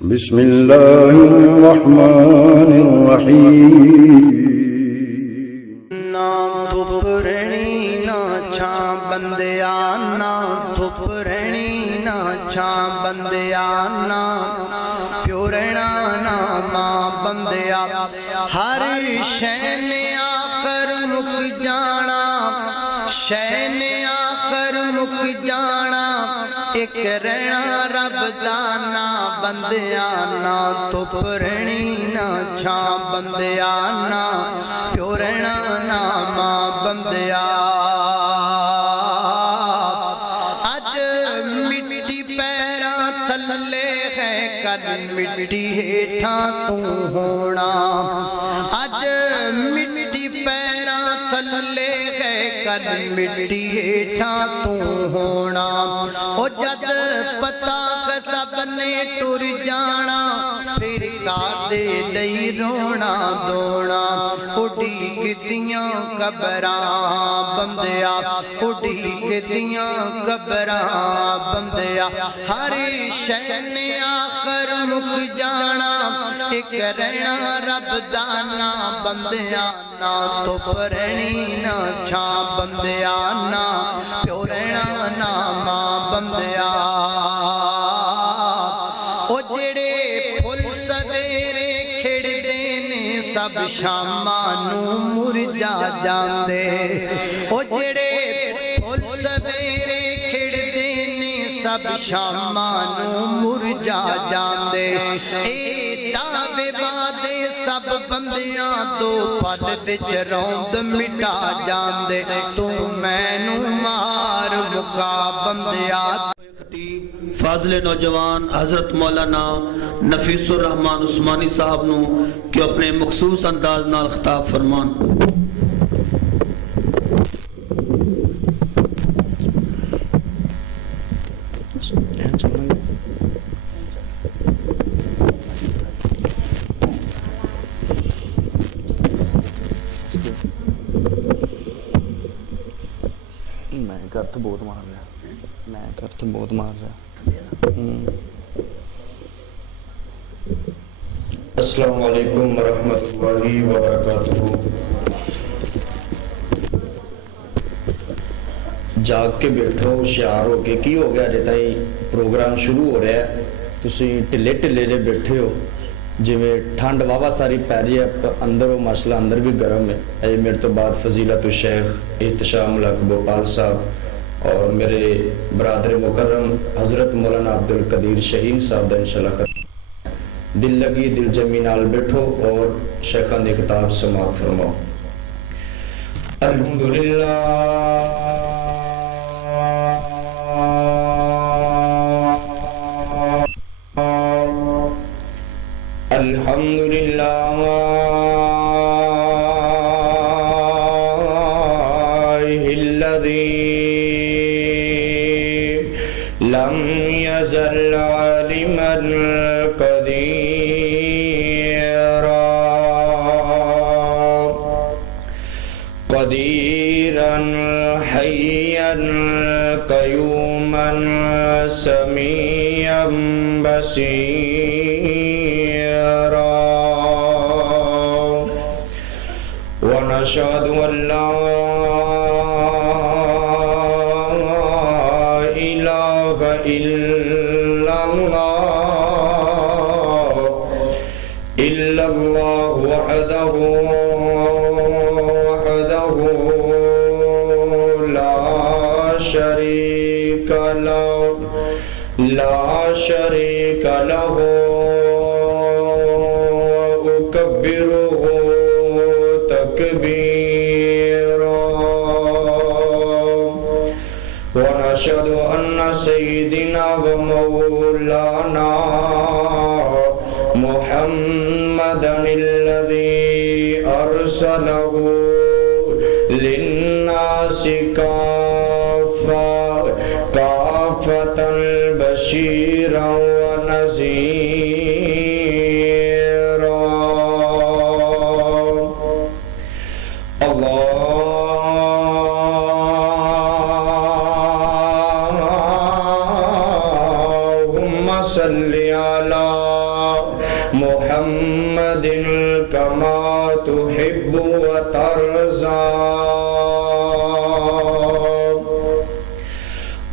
بسم اللہ الرحمن الرحیم نا دھپ رہنی نا چھاں بندیا نا دھپ رہنی نا چھاں بندیا نا پیو رہنا نا ماں بندیا ہر شے نے آخر مک جانا شے نے آخر مک جانا ایک رہنا رب دانا بندیا نا دھپ رہنی نا چھاں بندیا نا پیو رہنا نا ماں بندیا اج مٹی پیراں تھلے ہے کل مٹی ہیٹھاں تو ہونا اج مٹی پیراں تھلے ہے کل مٹی ہیٹھاں تو ہونا او جد پتا کہ سب نے ٹر جانا پھر کادے لئی رونا دونا اڈی گدیاں قبراں بندیا اڈی گدیاں قبراں بندیا ہر شے نے آخر مک جانا ایک رہنا رب دانا بندیا نا دھپ رہنی نا چھاں بندیا نا پیو رہنا نا ماں بندیا او جڑے پھل سویرے کھڑدے نے سب شاماں نوں مرجا جاندے او جڑے پھل سویرے کھڑدے نے سب شاماں نوں مرجا جاندے اے دعوے وعدے سب بندیاں دو پل وچ روند مٹا جاندے تو مینوں مار مکا بندیا فاضل نوجوان حضرت مولانا نفیس الرحمان عثمانی صاحب نو کہ اپنے مخصوص انداز نال خطاب فرمان میں کرت بہت مار رہا السلام علیکم ورحمۃ اللہ وبرکاتہ۔ جاگ کے بیٹھو ہوشیار ہو کے کی ہو گیا جے تائیں پروگرام شروع ہو رہا ہے تسی ٹلے ٹلے جے بیٹھے ہو جویں ٹھنڈ واوا ساری پی رہی ہے اندر ہو ماشاء اللہ اندر بھی گرم ہے۔ اے میرے تو بعد فضیلت الشیخ احتشام الحق بھوپال صاحب اور میرے برادر مکرم حضرت مولانا عبدالقدیر شہین صاحب دا انشاءاللہ دل لگی دل جمی نال بیٹھو اور شیخان دی کتاب سماعت فرماؤ۔ الحمدللہ الحمدللہ لم يزل عالما قديرا حيا قيوما سميعا بصيرا ونشهد أن لا إلا الله وحده لا شريك له أكبره تكبيرا ونشهد أن سيدنا ومولانا محمدا الذي أرسله للناس كافة بشيرا ونذيرا اللهم صل على محمد كما تحب وترضى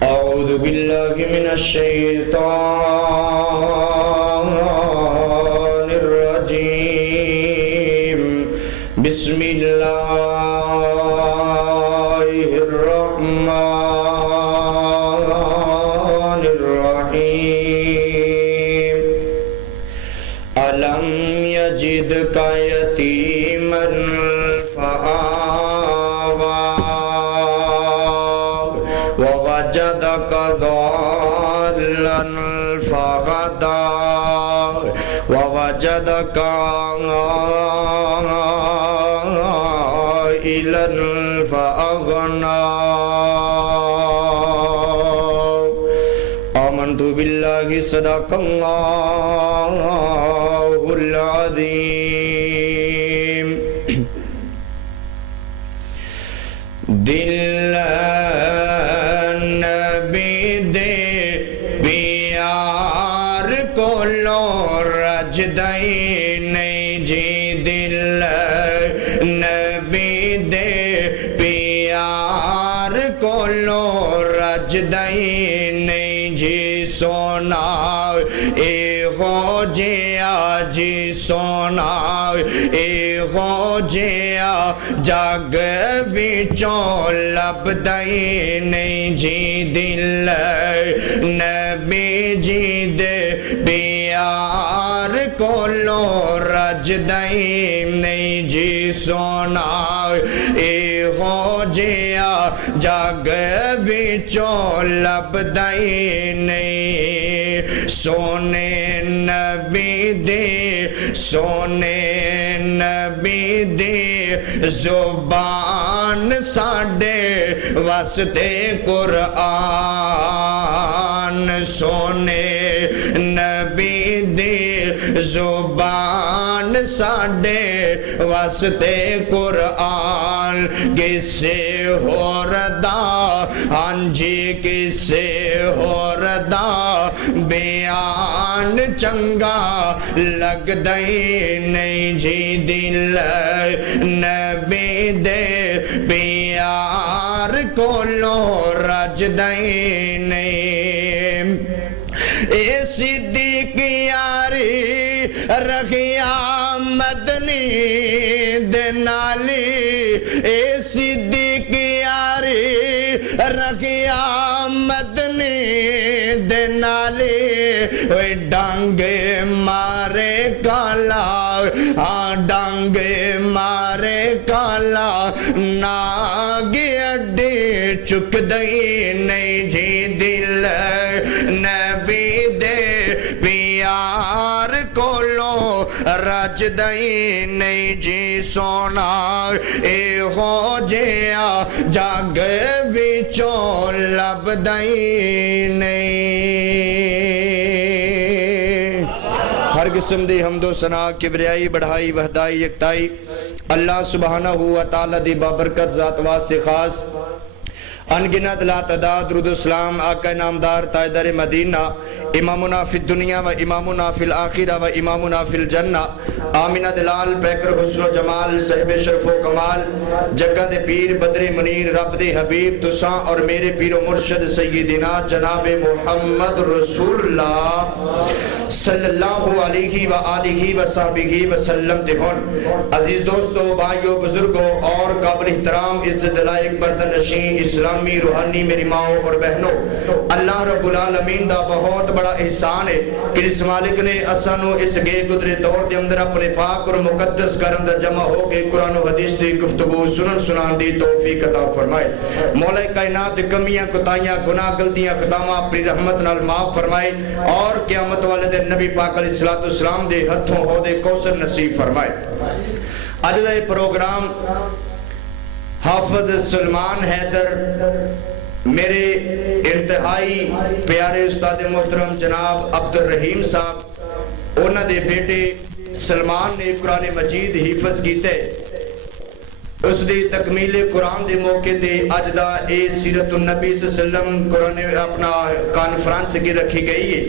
أعوذ بالله من الشيطان الرجيم بسم الله الرحمن الرحيم ألم يجدك يتيما فآوى ووجدك ضالا فهدى ووجدك عائلا فأغنى آمنت بالله صدق الله العظيم دل نبی دے پیار کو لو رجدائی نہیں جی دل نبی دے پیار کو لو رجدائی نہیں جی سونا اے ہو جیا جی سونا اے ہو جیا جگ وچوں لبدائی نہیں جی دل نبی جی دے پیار کولو رجدائی نہیں جی سونا اے ہو جیا جگ وچوں لبدائی نہیں سونے نبی دے زبان ساڈے واسطے قرآن سونے نبی دی زبان ساڈے واسطے قرآن کسے ہور دا ہاں جی کسے ہور دا بیان چنگا لگ دئی نہیں جی دل نبی دے پیار کولو رج دئی نہیں اے صدیق یاری رکھیا مدنی دے نالی اے صدیق یاری رکھیا مدنی دے نالی اوے ڈانگے مارے کالا ہاں ڈانگے مارے کالا ناگی اڈی چک دئی نہیں جی دل نبی دے پیار کولو رج دئی نہیں جی سونا اے ہو جیا جگ وچوں لب دئی نہیں ہر قسم دی حمد و ثنا کبریائی بڑھائی وحدائی یکتائی اللہ سبحانہ و تعالی دی بابرکت ذات واسطے خاص انگنت لا تعداد درود و سلام آقا نامدار تاجدار مدینہ امامنا فی الدنیا و امامنا فی الآخرہ و امامنا فی الجنہ آمینہ دلال پیکر حسن و جمال صاحب شرف و کمال جگہ دے پیر بدر منیر رب دے حبیب تساں اور میرے پیر و مرشد سیدنا جناب محمد رسول اللہ صلی اللہ علیہ وآلہ وصحبہ وسلم تہن عزیز دوستو بھائیو بزرگوں اور قابل احترام عزت لائق بردن نشین اسلامی روحانی میری ماں اور بہنوں اللہ رب العالمین دا بہت بڑا احسان ہے کہ اس مالک نے اسانو اس گئے گزرے دور دے اندر اپنے پاک اور مقدس گھر اندر جمع ہو کے قرآن و حدیث دی گفتگو سنان دی توفیق عطا فرمائے مولا کائنات کمیاں کوتاہیاں گناہ غلطیاں خطاواں اپنی رحمت نال معاف فرمائے اور قیامت والے دن نبی پاک علیہ السلام دے ہتھوں عہدے کوثر نصیب فرمائے اج دا یہ پروگرام حافظ سلمان حیدر میرے انتہائی پیارے استاد محترم جناب عبد الرحیم صاحب انہاں دے بیٹے سلمان نے قرآن مجید حفظ کیتے اس دی تکمیل قرآن دے موقع تے اج دا اے سیرت النبی صلی اللہ علیہ وسلم قرآن اپنا کانفرنس کی رکھی گئی ہے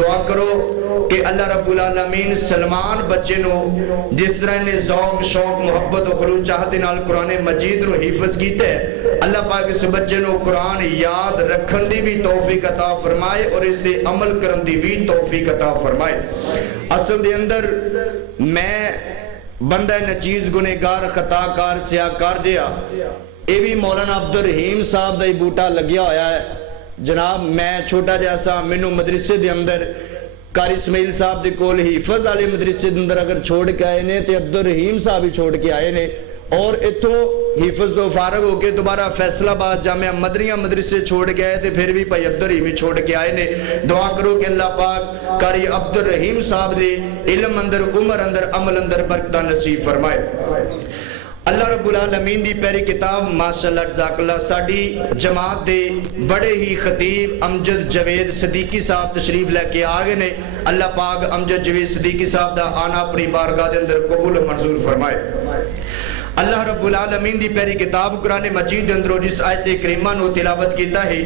دعا کرو کہ اللہ رب العالمین سلمان بچے نو جس طرح نے ذوق شوق محبت و خلوص چاہتے نال قرآن مجید نو حفظ کیتے ہیں، اللہ پاک اس بچے نو قرآن یاد رکھن دی بھی توفیق عطا فرمائے اور اس دے عمل کرن دی بھی توفیق عطا فرمائے۔ اصل دے اندر میں بندہ نچیز گنہگار خطاکار سیاکار جیا، اے بھی مولانا عبدالرحیم صاحب دا ہی بوٹا لگیا ہویا ہے۔ جناب میں چھوٹا جیسا مینو مدرسے دے اندر قاری اسماعیل صاحب دے کول حفظ والے مدرسے دے اندر اگر چھوڑ کے آئے نے تے عبدالرحیم صاحب ہی چھوڑ کے آئے نے، اور اتوں حفظ تو فارغ ہو کے دوبارہ فیصلہ آباد جامعہ مدریہ مدرسے چھوڑ کے آئے تھے، پھر بھی بھائی عبدالرحیم ہی چھوڑ کے آئے نے۔ دعا کرو کہ اللہ پاک قاری عبدالرحیم صاحب دے علم اندر عمر اندر عمل اندر برکتہ نصیب فرمائے۔ اللہ رب العالمین دی پیاری کتاب ماشاءاللہ جزاک اللہ ساڑی جماعت دے بڑے ہی خطیب امجد جوید صدیقی صاحب تشریف لے کے آگے نے، اللہ پاک امجد جوید صدیقی صاحب دا آنا اپنی بارگاہ دے اندر قبول و منظور فرمائے۔ اللہ رب العالمین دی پیاری کتاب قرآن مجید دے اندر جس آیت کریمہ نو تلاوت کیتا ہے،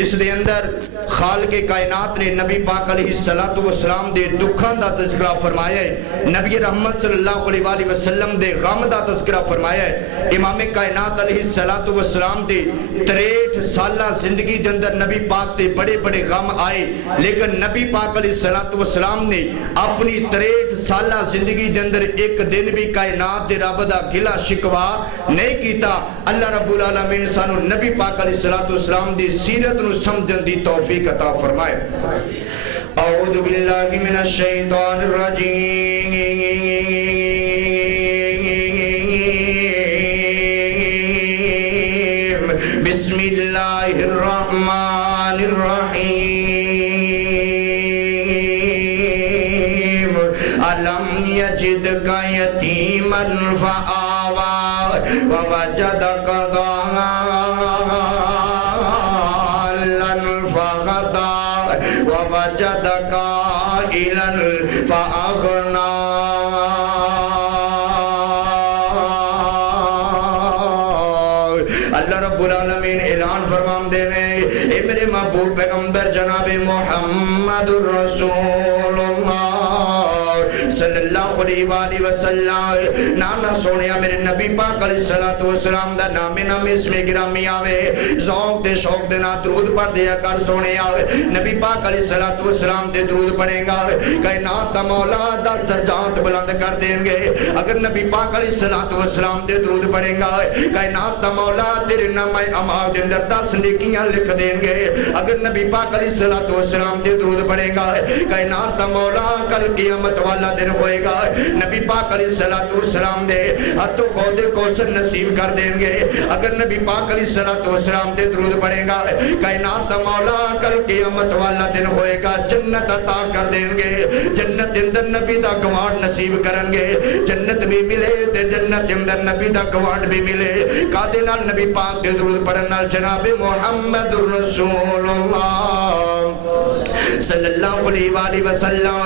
اس دے اندر خالق کائنات نے نبی پاک علیہ السلام دے دکھان دا تذکرہ فرمایا ہے، نبی رحمت صلی اللہ علیہ وآلہ وسلم دے غم دا تذکرہ فرمایا ہے۔ امام کائنات علیہ السلام دے 63 سالہ زندگی دے اندر نبی پاک تے بڑے بڑے غم آئے، لیکن نبی پاک علیہ السلام نے اپنی 63 سالہ زندگی دے اندر ایک دن بھی کائنات دے رب دا گلا شکوا نہیں کیتا۔ اللہ رب العالمین سانو نبی پاک علیہ السلام دی سیرت نو سمجھن دی توفیق عطا فرمائے۔ اعوذ باللہ من الشیطان الرجیم، بسم اللہ الرحمن الرحیم۔ علم یجدک یتیما فآوی ووجدک ضالا فہدی ووجدک عائلا فأغنی۔ اللہ رب العالمین اعلان فرمان دینے، اے میرے محبوب پیغمبر جناب محمد الرسول اللہ صلی اللہ علیہ وآلہ وسلم، نانا سونیا میرے نبی پاک علیہ السلام دا نام نام اسم گرامی آوے، ذوق دے شوق دے نا درود پڑھ دیا کر سونیا، نبی پاک علیہ السلام دے درود پڑھیں گا، کائنات دا مولا 10 درجات بلند کر دیں گے۔ اگر نبی پاک علیہ السلام دے درود پڑھیں گا، کائنات دا مولا تیرے نام اعمال دے اندر 10 نیکیاں لکھ دیں گے۔ اگر نبی پاک علیہ السلام دے درود پڑھیں گا، کائنات دا مولا کل قیامت والا دن ہوئے گا، نبی پاک علیہ السلام دے ہاتھوں خود کوثر نصیب کر دیں گے۔ اگر نبی پاک علیہ السلام دے درود پڑھیں گا، کائنات دا مولا کل قیامت والا دن ہوئے گا، جنت عطا کر دیں گے، جنت اندر نبی دا گوانڈ نصیب کرن گے، جنت بھی ملے تے جنت اندر نبی دا گوانڈ بھی ملے۔ قادے نال نبی پاک دے درود پڑھن نال جناب محمد رسول اللہ صلی اللہ علیہ وآلہ وسلم،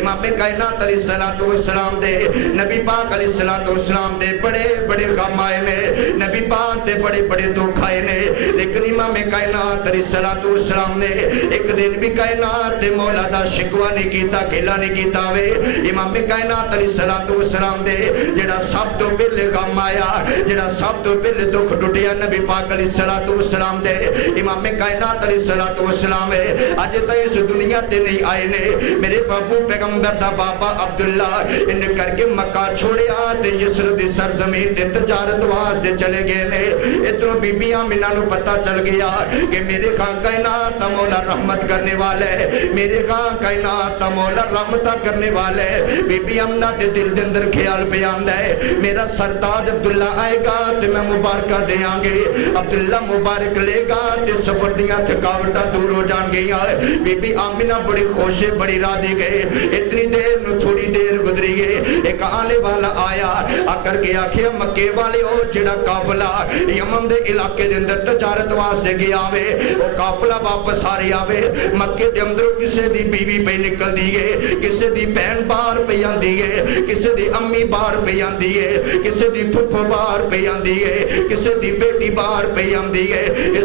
امام کائنات علیہ السلام دے نبی پاک علیہ السلام دے بڑے بڑے غم آئے نے، نبی پاک دے بڑے بڑے دکھ آئے نے، لیکن امام کائنات علیہ السلام نے ایک دن بھی کائنات دے مولا دا شکوہ نہیں کیتا، گھلا نہیں کیتا وے۔ امام کائنات علیہ السلام دے جڑا سب تو پہلے غم آیا، جڑا سب تو پہلے دکھ ٹوٹیا نبی پاک علیہ السلام دے، امام کائنات علیہ السلام ہے اج تک اس دنیا تے نہیں آئے نے۔ میرے بابو پیغمبر دا بابا عبداللہ ان کر کے مکہ چھوڑیا تے یسر دی سرزمین تے تجارت واسطے چلے گئے نے۔ اتنوں بی بی آمنہ نو پتہ چل گیا کہ میرے خاں کائنات مولا رحمت کرنے والے، میرے خاں کائنات مولا رحمتہ کرنے والے۔ بی بی آمنہ دے دل دے اندر خیال بیان ہے، میرا سرتاج عبداللہ آئے گا تے میں مبارکہ دیاں گے، عبداللہ مبارک لے گا تے سفر دیاں تھکاوٹاں دور ہو جان گئیاں۔ بی بی آمنہ بڑی خوشے بڑی راضی گئے، اتنی دیر نو تھوڑی دیر گزری گئے، ایک آنے والا آیا آ کر کے آکھیا مکے والے ہو جڑا قافلہ یمن دے علاقے دے اندر تجارت واسطے گیا وے، وہ قافلہ واپس آ رہا وے، مکے دے اندر کسے دی بیوی پہ نکل دی گئے، کسے دی بہن باہر پہ آندی ہے، کسے دی امی باہر پہ آندی ہے، کسے دی پھپھو باہر پہ آندی ہے، کسے دی بیٹی باہر پہ آندی ہے۔ یہ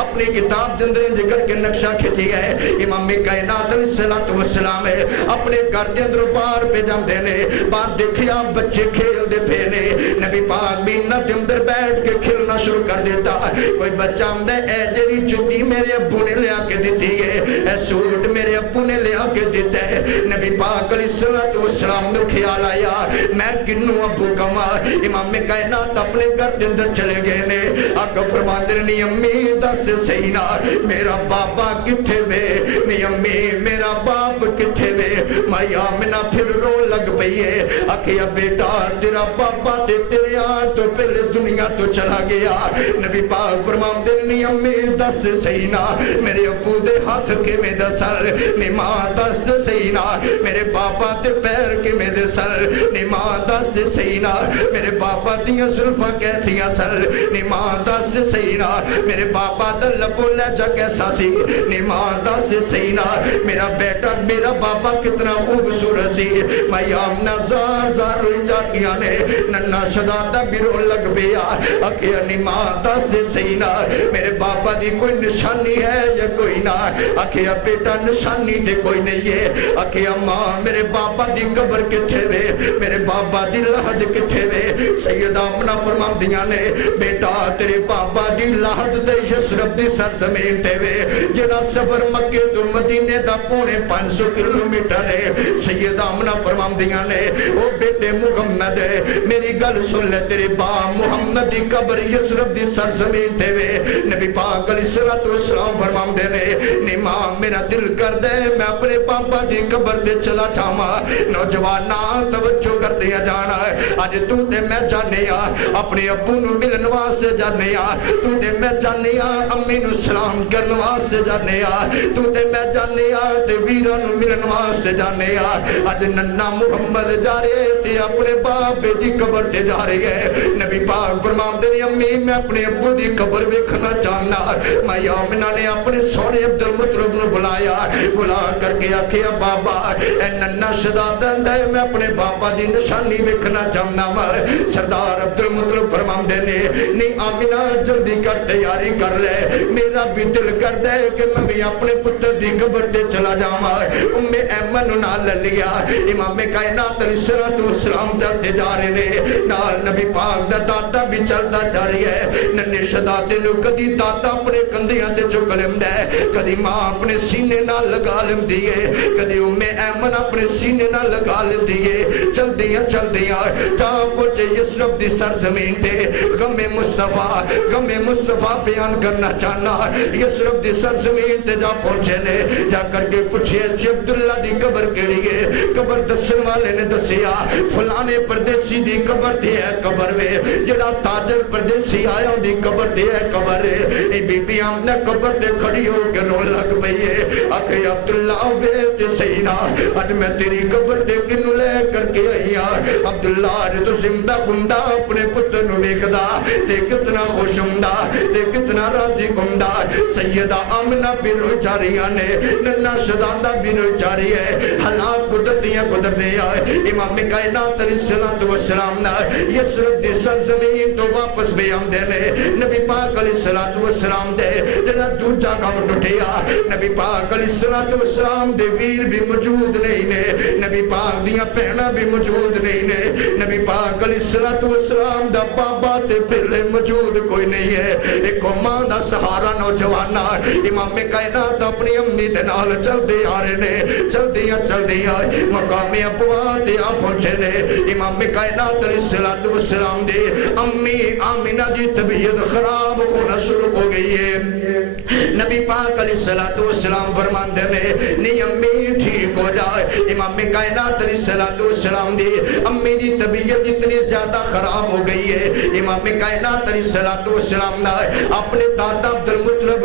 اپنی کتاب دے اندر ذکر کے نقشہ کھچی ہے امام کائنات علیہ السلام ہے اپنے گھر دے اندر باہر پہ جاندے نے باہر دیکھیا بچے کھیل دے پے نے نبی پاک بھی انہاں دے اندر بیٹھ کے کھیلنا شروع کر دیتا کوئی بچہ آندا ہے اے جڑی جُتی میرے ابو نے لیا کے دتی ہے اے سوٹ میرے ابو نے لیا کے دیتا ہے نبی پاک علیہ السلام نو خیال آیا میں کنوں ابو کما امام کائنات اپنے گھر دے اندر چلے گئے نے آقا فرماندے نے امی دس صحیح نا میرا بابا کتھے وے نی امی میرا باپ کتھے وے مائی آمنہ پھر رو لگ پئی ہے آکھیا بیٹا تیرا بابا تے تیرے آن تو پہلے دنیا تو چلا گیا نبی پاک فرماندے نی امی دس صحیح نا میرے ابو دے ہاتھ کے میں دسل نی ماں دس صحیح نا میرے بابا تے پیر کے میں دسل نی ماں دس صحیح نا میرے بابا دیاں زلفاں کیسی اصل نی ماں دس صحیح نا میرے بابا دا لبو لہجہ کیسا سی نی ماں دس صحیح نا میرا بیٹا میرا بابا کتنا خوبصورت سی میں آمنہ زار زار روئی جا کیا نے ننہ شدادہ بھی رو لگ پیا اکیا نی ماں دس صحیح نا میرے بابا دی کوئی نشانی ہے یا کوئی نہ اکیا بیٹا نشانی دے کوئی نہیں ہے اکیا ماں میرے بابا دی قبر کتھے وے میرے بابا دی لحد کتھے وے سید آمنہ فرمان دیا نے بیٹا تیرے بابا دی لحد دے یسرب دی سرزمین تے وے جنا سفر مکہ تو مدینے دا پونے 500 کلومیٹر ہے سید آمنہ فرمان دیا نے او بیٹے محمد ہے میری گل سن لے تیرے با محمد دی قبر یسرب دی سرزمین تے وے نبی پاک علیہ السلام فرمان دے نے نی ماں میرا دل کر دے میں اپنے پاپا دی قبر دے چلا ٹھاما نوجوانہ توجہ کر دیا جانا ہے آج تو تے میں جانے اپنے ابو نو ملن واسطے جانے تو تے میں جانے امی نو سلام کرن واسطے جانے تو تے میں جانے تے ویرہ نو ملن واسطے جانے آج ننہ محمد جا رہے تے اپنے باپ دی قبر تے جا رہے ہیں نبی پاک فرمان دے امی میں اپنے ابو دی قبر ویکھنا چاہنا میں آمنہ نے اپنے سونے عبد المطلب نو بلایا بلا کر کے آکھیا بابا اے ننہ شدادہ دے میں اپنے بابا دی نشانی ویکھنا چاہنا سردار عبد المطلب فرمان دے نے نہیں آمنہ جلدی کر تیاری کر لے میرا بھی دل کر دے کہ میں بھی اپنے پتر دی قبر دے چلا جاما ایمن نال لیا امام کائنات علیہ السلام چلتے جا رہے نے نال نبی پاک دا دادا بھی چلتا جا رہی ہے ننے شدادے نو کدی دادا اپنے کندیاں تے چک لم دے کدی ماں اپنے سینے نال لگا لم دیئے کدی ایمن اپنے سینے نال لگا لم دیئے چل دیاں تا پہنچے یسرب دی سرزمین تے غم مصطفیٰ بیان کرنا چاہنا یسرب دی سرزمین تے جا پہنچے نے جا کر کے پوچھئے جی عبداللہ دی قبر کیڑی ہے قبر دسن والے نے دسیا فلانے پردیسی دی قبر دی ہے قبر وے جڑا تاجر پردیسی آیا دی قبر دی ہے قبر ہے ای بی بی آمنہ قبر دے کھڑی ہو کے رو لگ بھئیے آکھے عبداللہ بیت سینا آج میں تیری قبر دے کنو لے کر کے آئیا عبداللہ جو تو زندہ گندہ اپنے پتر نو بیکدا تے کتنا خوش ہمدہ تے کتنا راضی گندہ سیدہ آمنہ بھی رو جاریاں نے ننہ شدادہ بھی رو جاری ہے حالات قدر دیا امام کائنات علیہ السلام نا یسرب دی سرزمین تو واپس بھی ہم دینے نبی پاک علیہ السلام دے جنہ دوجہ کام ٹوٹیا نبی پاک علیہ السلام دے ویر بھی موجود نہیں نے نبی پاک دیاں پہنا بھی موجود نہیں نے نبی پاک علیہ السلام دا بابا تے پہلے موجود کوئی نہیں ہے ایک ماں دا سہارا نوجوانا امام کائنات اپنی امی دے نال چل دے آ رہے نے چل دیا مقام ابوا تے آ پہنچے نے امام کائنات علیہ السلام دے امی آمنہ دی طبیعت خراب ہونا شروع ہو گئی ہے نبی پاک علیہ السلام فرمان دے نے نی امی ٹھیک ہو جائے امام کائنات علیہ السلام دی امی دی طبیعت اتنی زیادہ خراب ہو گئی ہے امام کائنات علیہ السلام نے اپنے دادا عبد المطلب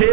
6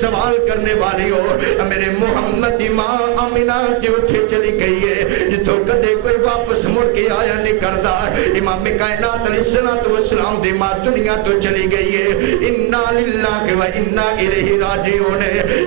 سوال کرنے والی ہو میرے محمد دی ماں آمینہ تے اتھے چلی گئی ہے جتوں کدے کوئی واپس مڑ کے آیا نہیں کردا امام کائنات علیہ السلام دی ماں دنیا تو چلی گئی ہے انا للہ و انا الیہ راجعون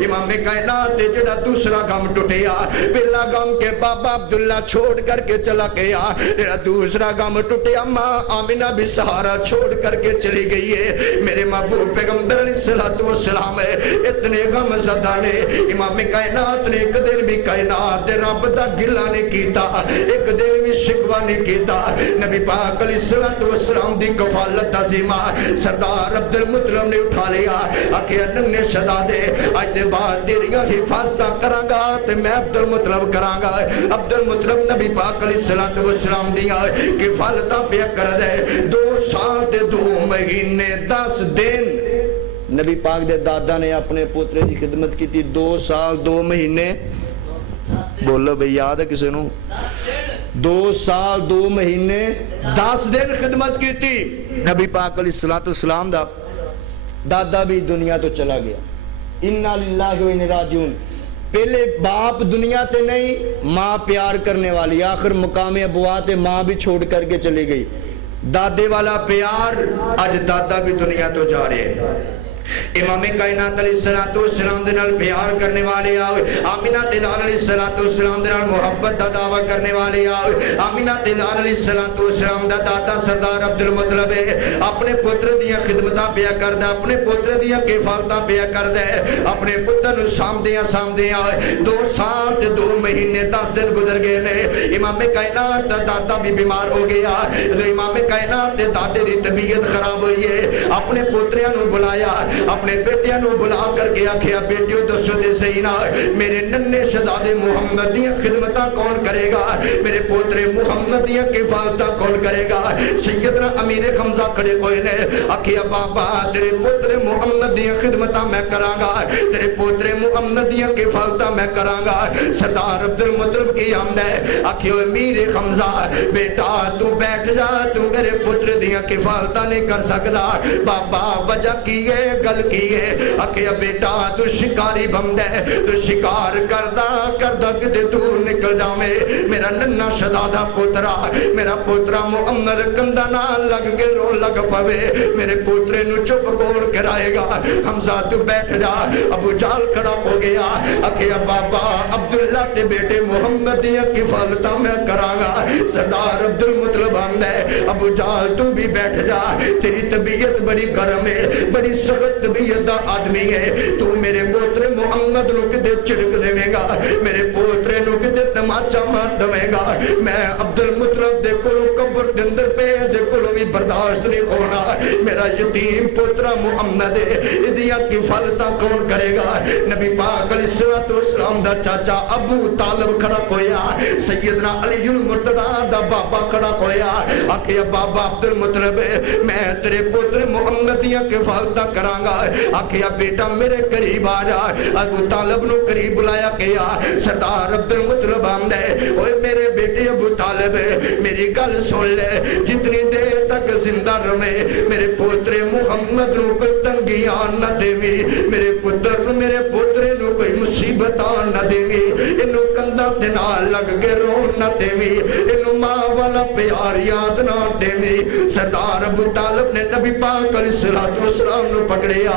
امام کائنات تے جڑا دوسرا غم ٹوٹیا پہلا غم کے بابا عبداللہ چھوڑ کر کے چلا گیا جڑا دوسرا غم ٹوٹیا ماں آمینہ بھی سہارا چھوڑ کر کے چلی گئی ہے میرے محبوب پیغمبر علیہ السلام ہے اتنے غم زدہ نے امام کائنات نے ایک دن بھی کائنات رب دا گلہ نہیں کیتا ایک دن بھی شکوہ نہیں کیتا نبی پاک علیہ السلام دی کفالت عظیمہ سردار عبد المطلب نے اٹھا لیا آکے اننے شہزادے آج دے بعد تیریاں حفاظتہ کرانگا تے میں عبد المطلب کرانگا عبد المطلب نبی پاک علیہ السلام دیا کفالتہ پہ کر دے 2 سال تے 2 مہینے 10 دن نبی پاک دے دادا نے اپنے پوترے دی خدمت کی تھی 2 سال 2 مہینے بولو بھئی یاد ہے کسے نو 2 سال 2 مہینے 10 دن خدمت کی تھی نبی پاک علیہ السلام دا دادا بھی دنیا تو چلا گیا انا للہ و انا راجعون پہلے باپ دنیا تے نہیں ماں پیار کرنے والی آخر مقام ابوا تے ماں بھی چھوڑ کر کے چلی گئی دادے والا پیار آج دادا بھی دنیا تو جا رہے ہیں امام کائنات علیہ السلام دے نال پیار کرنے والے آئے آمینہ تلال علیہ السلام دے نال محبت دا دعویٰ کرنے والے آئے آمینہ تلال علیہ السلام دا دادا سردار عبد المطلب ہے اپنے پتر دیا خدمتہ پیا کر دے اپنے پتر دیا کفالتہ پیا کر دے اپنے پتر نو سامدیاں آئے 2 سال تے 2 مہینے 10 دن گزر گئے نے امام کائنات دا دادا بھی بیمار ہو گیا امام کائنات دے دادے دی طبیعت خراب ہوئی ہے اپنے پتریاں نو بلایا اپنے بیٹیاں نو بلا کر کے آکھیا بیٹیوں دسو دے سینا میرے ننے شہزادے محمد دیاں خدمتاں کون کرے گا میرے پوترے محمد دیاں کفالتاں کون کرے گا سیدنا امیر حمزہ کھڑے ہوئے نے آکھیا بابا تیرے پوترے محمد دیاں خدمتاں میں کراں گا تیرے پوترے محمد دیاں کفالتاں میں کراں گا سردار عبد المطلب کی آمد ہے آکھیا امیر حمزہ بیٹا تو بیٹھ جا تو میرے پوترے دیاں کفالتاں نہیں کر سکدا بابا وجہ کی ہے گل کی ہے اکھیا بیٹا تو شکاری بند ہے تو شکار کردہ کدے دور نکل جاوے میرا ننہ شہزادہ پوترا میرا پوترا محمد کندہ نہ لگ کے رو لگ پوے میرے پوترے نو چپ کوڑ کرائے گا حمزہ تو بیٹھ جا ابو جال کھڑا ہو گیا اکھیا بابا عبداللہ تے بیٹے محمد دیا کفالتہ میں کراں گا سردار عبد المطلب بند ہے ابو جال تو بھی بیٹھ جا تیری طبیعت بڑی گرم ہے بڑی سخت طبیعت دا آدمی ہے تو میرے پوترے محمد نو کدے چڑک دے گا میرے پوترے نو کدے تماچا مار دے گا میں عبد المطلب دے کولو قبر دے اندر پہ دے کولو بھی برداشت نہیں ہونا میرا یتیم پوترا محمد ہے ادیا کفالتہ کون کرے گا نبی پاک علیہ السلام دا چاچا ابو طالب کھڑا کویا سیدنا علی المرتضی دا بابا کھڑا کویا آکھیا بابا عبد المطلب میں تیرے پوترے محمد دیا کفالتہ کراں گا آکھیا بیٹا میرے قریب آ جا ابو طالب نو قریب بلایا گیا سردار عبد المطلب آمدے اوے میرے بیٹے ابو طالب میری گل سن لے جتنی دیر تک زندہ رہے میرے پوترے محمد نو کوئی تنگیاں نہ دیوی میرے پتر نو میرے پوترے نو کوئی مصیبتاں نہ دیوی انو کندہ تے نال لگ کے رون نہ دیوی انو ماں والا پیار یاد نہ دیوی سردار ابو طالب نے نبی پاک علیہ السلام نو پکڑیا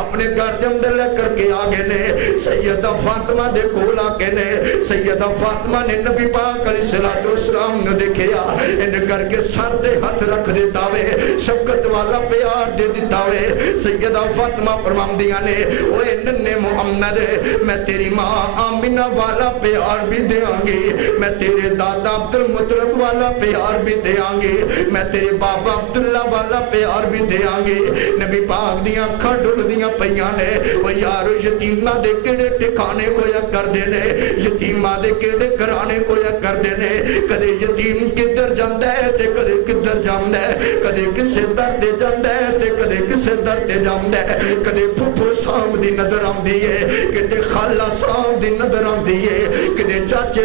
اپنے گھر دے اندر لے کر کے آگے نے سیدہ فاطمہ دے کول آگے نے سیدہ فاطمہ نے نبی پاک علیہ السلام نو دیکھیا ان کر کے سر دے ہاتھ رکھ دیتا وے شفقت والا پیار دے دیتا وے سیدہ فاطمہ فرماندیاں نے اوے ننے محمد میں تیری ماں آمینہ والا پیار بھی دیاں گی میں تیرے دادا عبد المطلب والا پیار بھی دیاں گی میں تیرے بابا عبداللہ والا پیار بھی دیاں گی نبی پاک دیاں کھڑ ڈھل دیاں پیاں نے وہ یارو یتیمہ دے کیڑے ٹھکانے کو یا کر دینے یتیمہ دے کیڑے کرانے کو یا کر دینے کدے یتیم کدھر جاندہ ہے تے کدے کدھر جاندہ ہے کدے کسے در دے جاندہ ہے تے کدے کسے در دے جاندہ ہے کدے پھپھو سام دی نظر آم دیئے کدے خالہ سام دی نظر آم دیئے کدے چاچے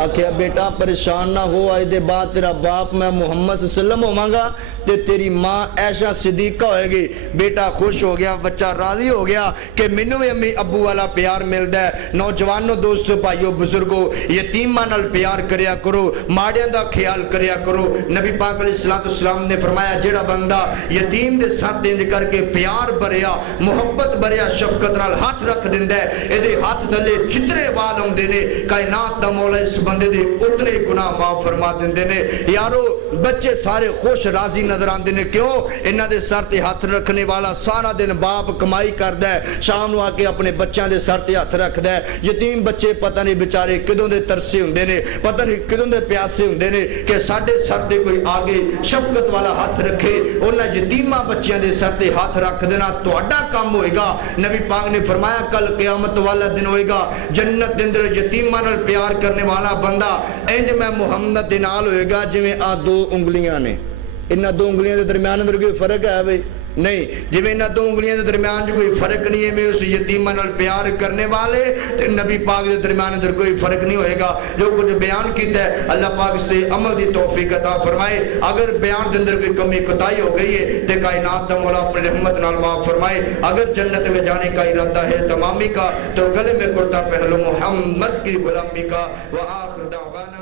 آکھیا بیٹا پریشان نہ ہو، آج دے بعد تیرا باپ میں محمد صلی اللہ علیہ وسلم ہوواں گا تے تیری ماں عائشہ صدیقہ ہوئے گی۔ بیٹا خوش ہو گیا، بچہ راضی ہو گیا کہ مینوں بھی امی ابو والا پیار ملدا ہے۔ نوجوانوں، دوستو، بھائیو، بزرگو، یتیماں نال پیار کریا کرو، ماڑیاں دا خیال کریا کرو۔ نبی پاک علیہ السلام نے فرمایا جیڑا بندہ یتیم دے ساتھ انج کر کے پیار بھریا، محبت بھریا، شفقت نال ہاتھ رکھ دیندا ہے، ایدے ہاتھ تھلے جتنے وال ہوندے نے کائنات دا مولا اس بندے دے اتنے گناہ معاف فرما دیندے نے۔ یارو بچے سارے خوش راضی نظر آندے نے، کیوں؟ انہاں دے سر تے ہاتھ رکھنے والا سارا دن باپ کمائی کردا ہے، شام نو آ کے اپنے بچیاں دے سر تے ہاتھ رکھدا ہے۔ یتیم بچے پتہ نہیں بیچارے کدوں دے ترسے ہوندے نے، پتہ نہیں کدوں دے پیاسے ہوندے نے کہ ساڈے سر تے کوئی آگے شفقت والا ہاتھ رکھے۔ انہاں یتیماں بچیاں دے سر تے ہاتھ رکھ دینا تہاڈا کام ہوئے گا۔ نبی پاک نے فرمایا کل قیامت والا دن ہوئے گا، جنت دے اندر یتیماں نال پیار کرنے والا بندہ انج میں محمد دے نال ہوئے گا جویں آ دو انگلیاں نے۔ انہاں دو انگلیاں دے درمیان اندر کوئی فرق ہے بھئی؟ نہیں، جویں انہاں دو انگلیاں دے درمیان جو کوئی فرق نہیں ہے، میں اس یتیماں نال پیار کرنے والے تے نبی پاک دے درمیان اندر کوئی فرق نہیں ہوئے گا۔ جو کچھ بیان کیتا ہے اللہ پاک اس تے عمل دی توفیق عطا فرمائے۔ اگر بیان دے اندر کوئی کمی کوتاہی ہو گئی ہے تے کائنات دا مولا اپنی رحمت نال معاف فرمائے۔ اگر جنت میں جانے کا ارادہ ہے تمامی کا تو گلے میں کرتا پہن لو محمد کی غلامی کا۔ وآخر دعوانا